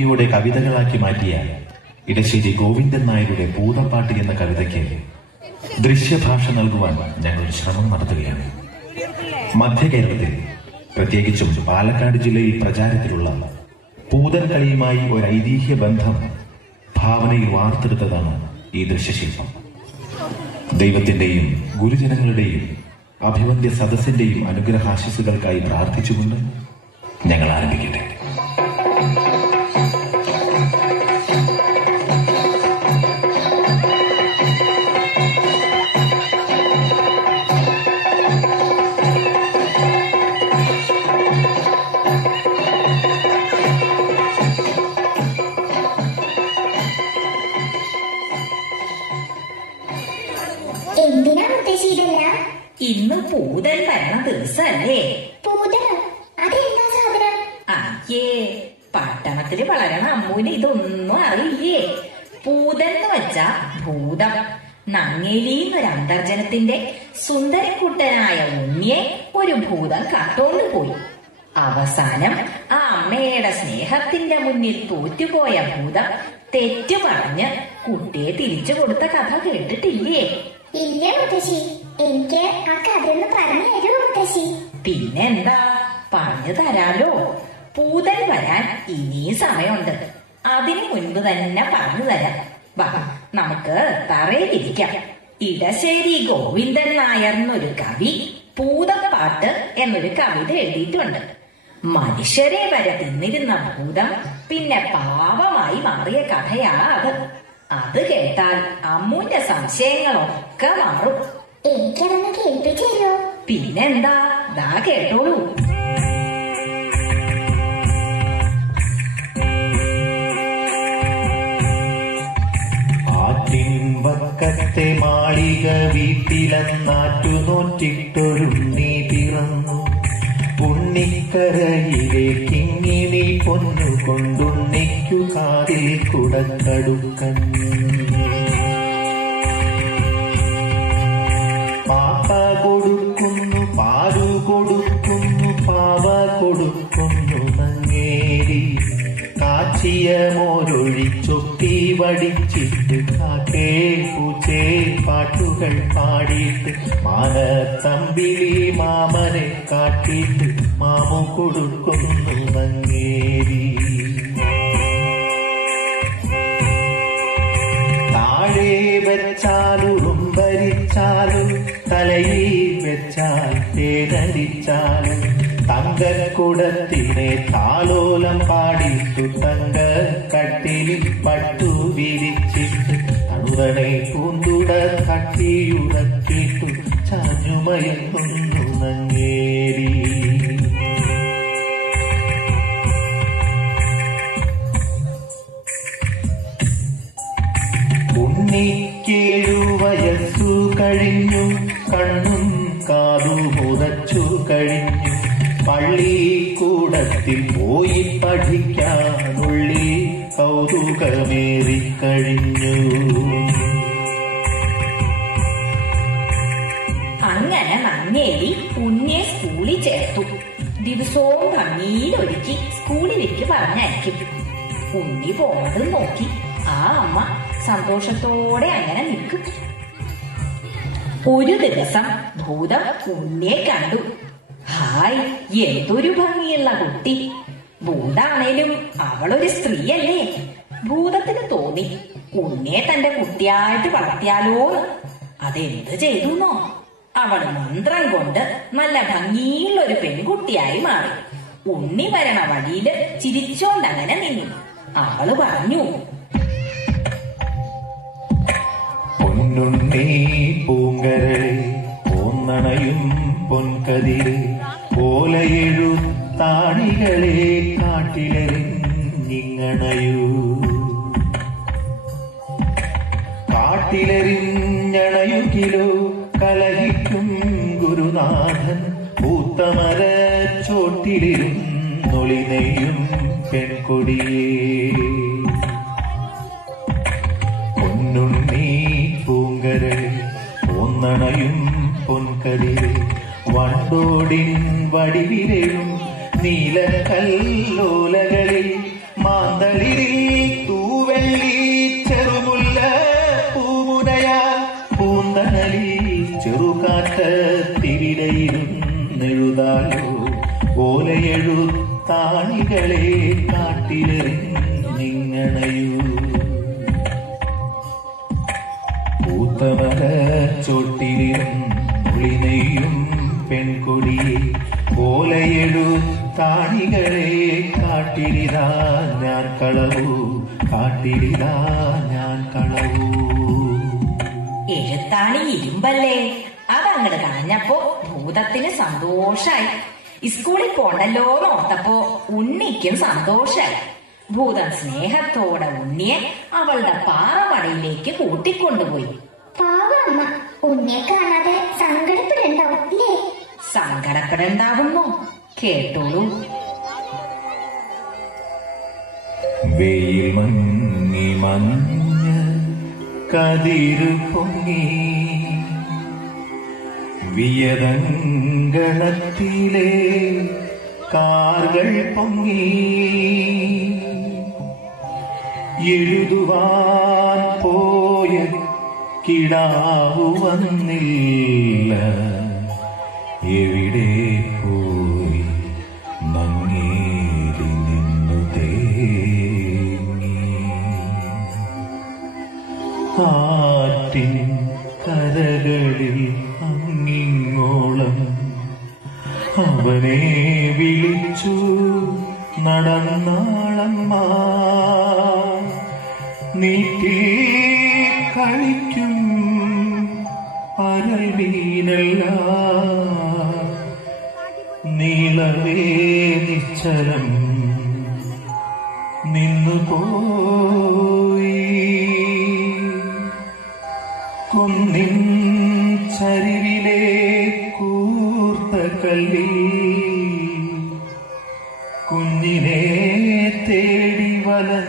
യുടെ കവിതകളാക്കി മാറ്റിയ ഇടശ്ശേരി ഗോവിന്ദൻ നായരുടെ പൂതപ്പാട്ട് എന്ന കവിതയ്ക്ക് ദൃശ്യഭാഷ നൽകുവാൻ ഞങ്ങൾ ശ്രമം നടത്തുകയാണ്. മധ്യ കേരളത്തിൽ, പ്രത്യേകിച്ചും പാലക്കാട് ജില്ലയിൽ പ്രചാരത്തിലുള്ള പൂതൻ കളിയുമായി ഒരു ഐതിഹ്യ ബന്ധം ഭാവനയിൽ വാർത്തെടുത്തതാണ് ഈ ദൃശ്യശില്പം. ദൈവത്തിന്റെയും ഗുരുജനങ്ങളുടെയും അഭിവന്ദ്യ സദസ്സിന്റെയും അനുഗ്രഹാശിസുകൾക്കായി പ്രാർത്ഥിച്ചുകൊണ്ട് ഞങ്ങൾ ആരംഭിക്കട്ടെ. എന്തിനാ മുത്തശ്ശി ഇതെല്ലാം? ഇന്ന് പൂതൻ വരണ ദിവസല്ലേ? പൂതനോ? അതെന്താ സാധനം? അയ്യേ, പട്ടണത്തില് വളരണ അമ്മൂന് ഇതൊന്നും അറിയില്ലേ. പൂതൻ എന്ന് വെച്ചാ ഭൂതം. നങ്ങേലിന്നൊരു അന്തർജനത്തിന്റെ സുന്ദരക്കുട്ടനായ ഉണ്ണിയെ ഒരു ഭൂതം കാട്ടോണ്ട് പോയി. അവസാനം ആ അമ്മയുടെ സ്നേഹത്തിന്റെ മുന്നിൽ തോറ്റുപോയ ഭൂതം തെറ്റു പറഞ്ഞ് കുട്ടിയെ തിരിച്ചു കൊടുത്ത കഥ കേട്ടിട്ടില്ലേ? ഇല്ല മുത്തശ്ശി, എനിക്ക് ആ കഥയൊന്ന് പറഞ്ഞു തരുമോ മുത്തശ്ശി? പിന്നെന്താ, പറഞ്ഞു തരാലോ. പൂതൻ വരാൻ ഇനിയും സമയമുണ്ട്. അതിനു മുൻപ് തന്നെ പറഞ്ഞു തരാം. വാ, നമുക്ക് തറയിലിരിക്കാം. ഇടശ്ശേരി ഗോവിന്ദൻ നായർ എന്നൊരു കവി പൂതപ്പാട്ട് എന്നൊരു കവിത എഴുതിയിട്ടുണ്ട്. മനുഷ്യരെ വരെ തിന്നിരുന്ന ഭൂതം പിന്നെ പാവമായി മാറിയ കഥയാ അത്. അത് കേട്ടാൽ അമ്മൂന്റെ സംശയങ്ങളൊക്കെ മാറും. എനിക്കതൊന്ന് കേൾപ്പിച്ചു തരുമോ? പിന്നെന്താ, ദാ കേട്ടോളൂ. ആറ്റിൻവക്കത്തെ മാളിക വീട്ടിലെന്നാറ്റുനോറ്റിട്ടൊരുണ്ണി പിറന്നു. ഉണ്ണിക്കരയിലെ കിങ്ങിണി പൊന്നുകൊണ്ടുണ്ണിക്കു കാതിൽ കുടക്കടുക്കൻ. പാപ്പ കൊടുക്കുന്നു, പാലു കൊടുക്കുന്നു, പാവ കൊടുക്കുന്നു നങ്ങേരി. കാച്ചിയ മോരൊഴിച്ചൊട്ടി വടിച്ചിട്ട് കാക്കേ പൂച്ചേ പാട്ടുകൾ പാടിയിട്ട് മാനത്തമ്പിളി മാമനെ കാട്ടിയിട്ട് മാമു കൊടുക്കുന്നു നങ്ങേരി. താഴെ വെച്ചാലും ഭരിച്ചാലും തലയിൽ വെച്ചാൽ തേനരിച്ചാലും തങ്കക്കുടത്തിനെ താലോലം പാടിയിട്ടു തങ്ക കട്ടിലിൽ പട്ടു വിരിച്ചിട്ട് തണുതണെ പൂന്തുട തട്ടിയുറക്കിട്ടു ചാഞ്ഞുമയങ്ങുന്നു നങ്ങേരി. ഉണ്ണിക്കേഴു വയസ്സു കഴിഞ്ഞു, കണ്ണും കാതും ഉറച്ചു കഴിഞ്ഞു. പള്ളിക്കൂടത്തിൽ പോയി പഠിക്കാനുള്ളി കൗതുകമേറിക്കഴിഞ്ഞു. അങ്ങനെ നങ്ങേലി ഉണ്ണിയെ സ്കൂളിൽ ചേർത്തു. ദിവസവും ഭംഗിയിലൊരുക്കി സ്കൂളിലേക്ക് പറഞ്ഞയക്കും. ഉണ്ണി പോണത് നോക്കി ആ അമ്മ സന്തോഷത്തോടെ അങ്ങനെ നിൽക്കും. ഒരു ദിവസം ഭൂതം ഉണ്ണിയെ കണ്ടു. ഹായ്, എന്തൊരു ഭംഗിയുള്ള കുട്ടി. ഭൂതാണേലും അവളൊരു സ്ത്രീയല്ലേ. ഭൂതത്തിന് തോന്നി ഉണ്ണിയെ തന്റെ കുട്ടിയായിട്ട് വളർത്തിയാലോന്ന്. അതെന്ത് ചെയ്തുന്നോ, അവള് മന്ത്രം കൊണ്ട് നല്ല ഭംഗിയുള്ള ഒരു പെൺകുട്ടിയായി മാറി. ഉണ്ണി വരണ വഴിയില് ചിരിച്ചോണ്ടങ്ങനെ നിന്നു. അവള് പറഞ്ഞു, പൊന്നുണ്ണി പൂങ്കരളെ പോന്നണയും പൊൻകതിരെ ഓലയെഴുത്താണികളെ കാട്ടിലെറിഞ്ഞിങ്ങണയൂ. കാട്ടിലെറിഞ്ഞണയുകിലോ കലഹിക്കും ഗുരുനാഥൻ പൂത്തമര ചോട്ടിലിരുന്നൊളിനെയും പെൺകൊടിയേ. പൊന്നുണ്ണി പൂങ്കരളെ പോന്നണയും പൊൻകതിരെ വണ്ടോടിൻ വടിവിലെയും നീലക്കല്ലോലകളിൽ മാന്തളി ഞാൻ കളവു, കാട്ടിലിതാ ഞാൻ കളവു. എഴുത്താണി ഇരുമ്പല്ലേ, അതങ്ങട് കളഞ്ഞപ്പോ ഭൂതത്തിന് സന്തോഷായി. സ്കൂളിൽ പോണ്ടല്ലോ ഓർത്തപ്പോ ഉണ്ണിക്കും സന്തോഷായി. ഭൂതം സ്നേഹത്തോടെ ഉണ്ണിയെ അവളുടെ പാറമടയിലേക്ക് കൂട്ടിക്കൊണ്ടുപോയി. പാവ അമ്മ, ഉണ്ണിയെ കാണാതെ സങ്കടപ്പെടണ്ടാവും അല്ലേ? സങ്കടപ്പെടണ്ടാവുന്നു, കേട്ടോളൂ. വെയിൽ മങ്ങി മഞ്ഞ് കതിരു പൊങ്ങി, വിയതങ്കണത്തിലെ കാർകൾ പൊങ്ങി, എഴുതുവാൻ പോയ കിടാവു വന്നില്ല, എവിടെ പോയി മങ്ങേറി നിന്നു തേങ്ങി. ആറ്റിൻ കരകളിൽ അങ്ങിങ്ങോളം അവനെ വിളിച്ചു നടന്നാളമ്മ. നീട്ടി കളിക്കും പരൽ മീനല്ല, നീളവേ നിശ്ചലം നിന്നുപോയി. കുന്നിൻ ചരിവിലെ കൂർത്ത കല്ലിൽ കുഞ്ഞിനെ തേടി വലഞ്ഞാളമ്മ.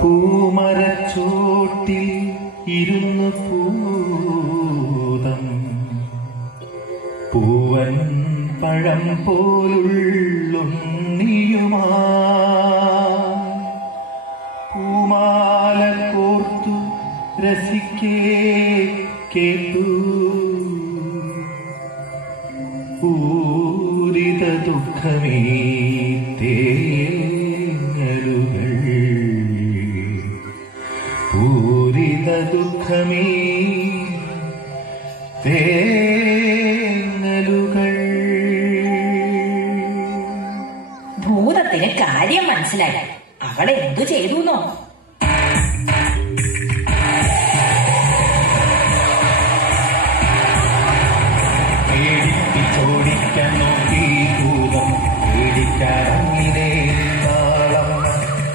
പൂമരച്ചോട്ടിൽ ഇരുന്ന് പൂതം പൂവൻ പഴം പോലുള്ളുണ്ണിയുമാ പൂമാല കോർത്തു രസിക്കേ കേട്ടു. പൂരിത ദുഃഖമേ തേങ്ങലുകൾ, പൂരിത ദുഃഖമേ തേങ്ങലുകൾ. ഭൂതത്തിന് കാര്യം മനസ്സിലായി. അവൾ എന്തു ചെയ്തുന്നോ? പേടിപ്പിച്ചോടിക്കാൻ നോക്കി ഭൂതം, പേടിക്കാറങ്ങിനെ നാളമ്മ.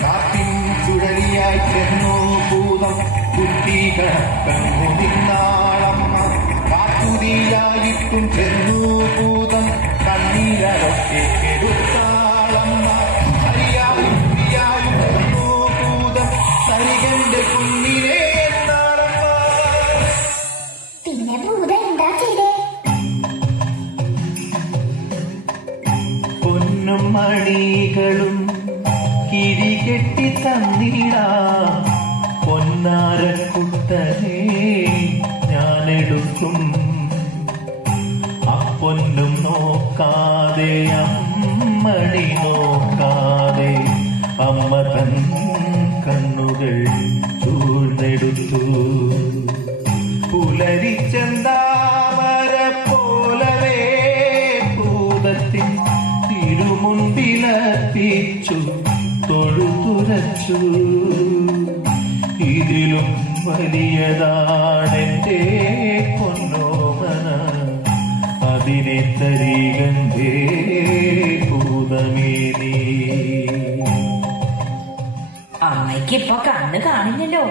കാറ്റിൻ ചുഴലിയായി ചെന്നു ഭൂതം, കുട്ടി കണക്കങ്ങു നിന്നാളമ്മ. കാറ്റുതീയായിട്ടും ചെന്നു ഭൂതം, കണ്ണീരൊക്കെ കെടുത്താളമ്മ. അറിയായും ചെന്നു ഭൂതം, സരികന്റെ കുഞ്ഞിനെ എന്നാളമ്മ. പിന്നെ ഭൂതം എന്താ ചെയ്തേ? പൊന്നും മണികളും കിരികെട്ടി തന്നിടാ, പൊന്നാരക്കുട്ടനെ ഞാനെടുക്കും. അപ്പൊന്നും നോക്കാതെ അമ്മണി നോക്കാതെ അമ്മ തൻ കണ്ണുകൾ ചൂഴ്ന്നെടുത്തു. പുലരിച്ചെന്താമര പോലവേ ഭൂതത്തിൻ തിരുമുൻപിലർപ്പിച്ചു തൊഴുതുരച്ചു. ഇതിലും വലിയതാണെന്റെ പൊന്നോമന, അതിനെ തരികണ്ടേ ഭൂതമേ നീ. അമ്മയ്ക്കിപ്പൊ കണ്ണ് കാണില്ലല്ലോ.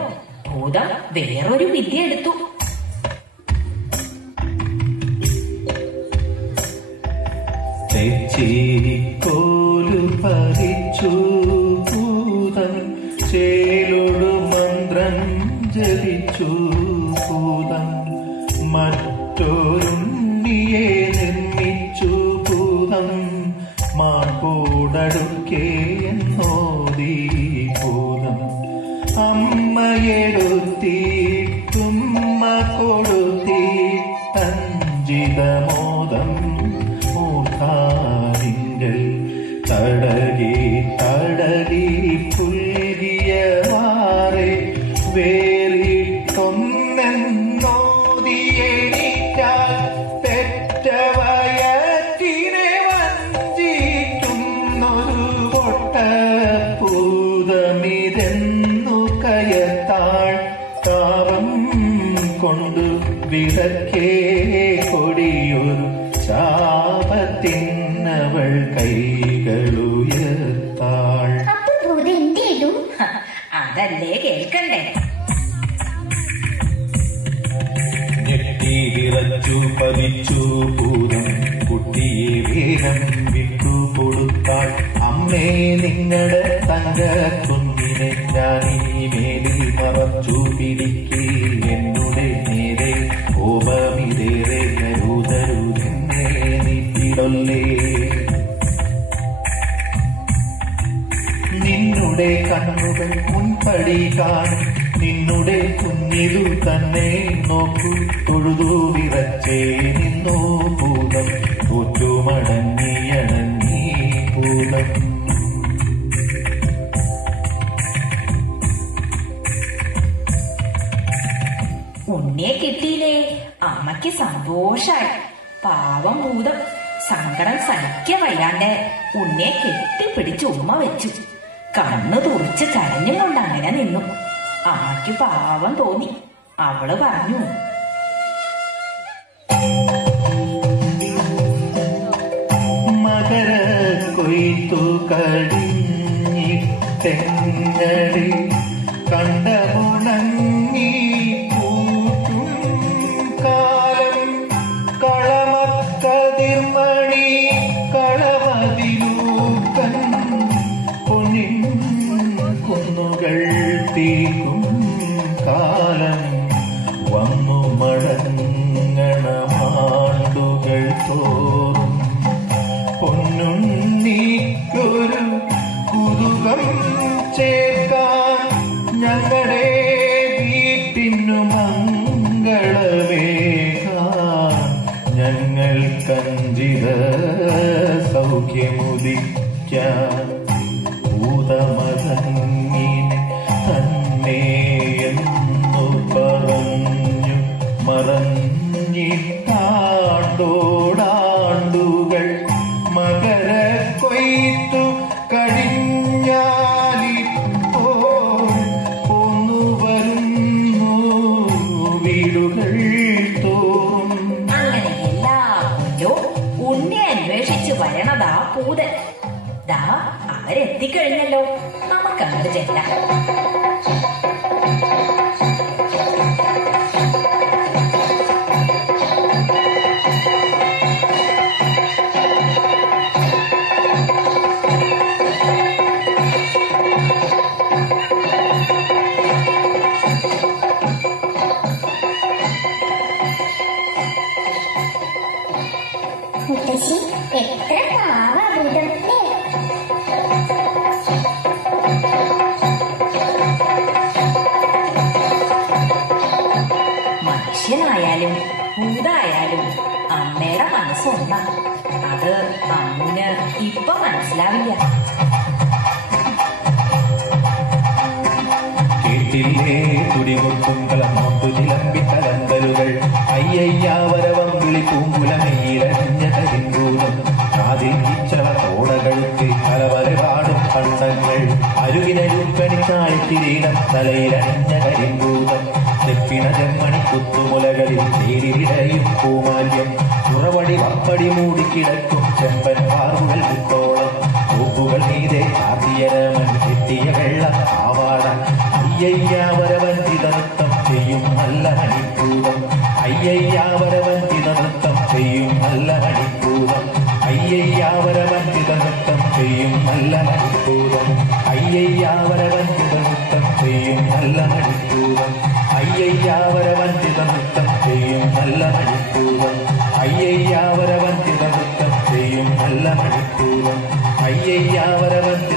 ഭൂതം വേറൊരു വിദ്യ എടുത്തു. തെച്ചിരിക്കോലു പതിച്ചു ഭൂതം, ചേലോടു മന്ത്രം ജപിച്ചു ഭൂതം. മറ്റൊരുണ്ണിയെ നിർമ്മിച്ചു ഭൂതം, മാർക്കോടടുക്കേ എന്നോദി ഭൂതം. അമ്മയെടുത്തിട്ടുമ്മ കൊടുത്തിട്ടഞ്ചിതമോദം മൂർഖാവിങ്കൽ തടകി തടകി പുൽകിയ മാറെ വേറിട്ടൊന്നെന്നോദിയെണീറ്റാൽ പെറ്റവയറ്റിനെ വിളക്കേ കൊടിയൊരു ശാപത്തിനവൾ കൈകളുയർത്താൾ. അപ്പൊ ഭൂത എന്ത് ചെയ്തു? അതല്ലേ കേൾക്കണ്ടേ. ഞെട്ടി വിറച്ചു പതിച്ചു ഭൂതം കുട്ടിയെ വേഗം വിട്ടു കൊടുത്താൾ. അമ്മേ നിങ്ങളുടെ തങ്കക്കുഞ്ഞിനെ ഞാനീ മേലിൽ മറച്ചു പിടിക്കേ. എന്നുടെ നേരെ കോപമിതേറെ കരുതരുതെന്നെ നീട്ടിടൊല്ലേ. നിന്നുടെ കണ്ണുകൾ മുൻപടി കാണും നിന്നുടെ കുഞ്ഞിലു തന്നെ നോക്കൂ. തൊഴുതു വിറച്ചേ നിന്നു ഭൂതം തോറ്റുമടങ്ങിയണങ്ങി ഭൂതം. ഉണ്ണിയെ കിട്ടിയില്ലേ. അമ്മയ്ക്ക് സന്തോഷായി. പാവം ഭൂതം സങ്കടം സഹിക്കാൻ വയ്യാണ്ട് ഉണ്ണിയെ കെട്ടിപ്പിടിച്ച് ഉമ്മ വെച്ചു. കണ്ണു തുറിച്ച് കരഞ്ഞും കൊണ്ട് അങ്ങനെ നിന്നു. അമ്മയ്ക്ക് പാവം തോന്നി. അവള് പറഞ്ഞു, മകര കൊയ്ത്തു കഴിഞ്ഞിട്ടെങ്ങടി കണ്ടമുണങ്ങി പൂക്കും കാലം. കളമക്കതിർമണി കളമതിലൂക്കൻ പൊന്നിൻ കുന്നുകൾ തീർക്കും കാലം. വന്നു മടങ്ങണമാണ്ടുകൾ തോറും പൊന്നുണ്ണിക്കൊരു കുതുകം ചേർക്കാൻ ഞങ്ങളുടെ വീട്ടിനു മംഗളമേകാൻ ഞങ്ങൾ കഞ്ചിത സൗഖ്യമുദിക്കാൻ. ഭൂതമതങ്ങിനെ തന്നെ എന്നു പറഞ്ഞു മറഞ്ഞിട്ടാണ്ടോടാണ്ടുകൾ. മകര കൊയ്ത്തു കഴിഞ്ഞാലിപ്പോൾ പോന്നു വരുന്നു വീടുകൾ തോറും. അങ്ങനെ എല്ലാ കൊല്ലോ ഉണ്ണി അന്വേഷിച്ച് വരണതാ പൂതൻ. ദാ അവരെത്തിക്കഴിഞ്ഞല്ലോ. നമുക്കങ്ങോട്ട് ചെല്ലാം. മുത്തശ്ശി എത്ര പാവാ ഭൂതം അല്ലേ? മനുഷ്യനായാലും ഭൂതായാലും അമ്മയുടെ മനസ്സൊന്നാ. അത് അമ്മുന് ഇപ്പൊ മനസ്സിലാവില്ല. കേട്ടില്ലേ തുടികൊട്ടും കളമൊട്ടു ചിലമ്പി കലന്തലുകൾ. അയ്യയ്യാവരവം വിളി പൂങ്കുലമയിലണിഞ്ഞ കരിങ്കൂലം. കാതിൽ കിച്ചള തോടകഴുത്തി കലവരപാടും കണ്ണങ്ങൾ. അരുവിനരുക്കണിത്താഴത്തിരീടം തലയിലണിഞ്ഞ കരിങ്കൂലം. ചെപ്പിണ ചെമ്മണി കുത്തുമുലകളിൽ തേരിവിടയും പൂമാല്യം. ഉറവടി വപ്പടി മൂടിക്കിടക്കും ചെമ്പൻ പാറുകൾ കുത്തോളം. പൂപ്പുകൾ നീതെ ആർത്തിയരമൻ കെട്ടിയ വെള്ള ആവാട. അയ്യയ്യാവരവഞ്ചിത നൃത്തം ചെയ്യും നല്ല മണിക്കൂടം. അയ്യയ്യാവരവഞ്ചിത നൃത്തം ചെയ്യും നല്ല മണിക്കൂടം. അയ്യയ്യാവരവഞ്ചിത നൃത്തം ചെയ്യും നല്ല മണിക്കൂടം. അയ്യയ്യാവരവഞ്ചിത നൃത്തം ചെയ്യും നല്ല മണിക്കൂടം. അയ്യയ്യാവരവഞ്ചിത നൃത്തം ചെയ്യും നല്ല മണിക്കൂടം. അയ്യയ്യാവരവഞ്ചിത നൃത്തം ചെയ്യും നല്ല മണിക്കൂടം. അയ്യയ്യാവരവഞ്ചിത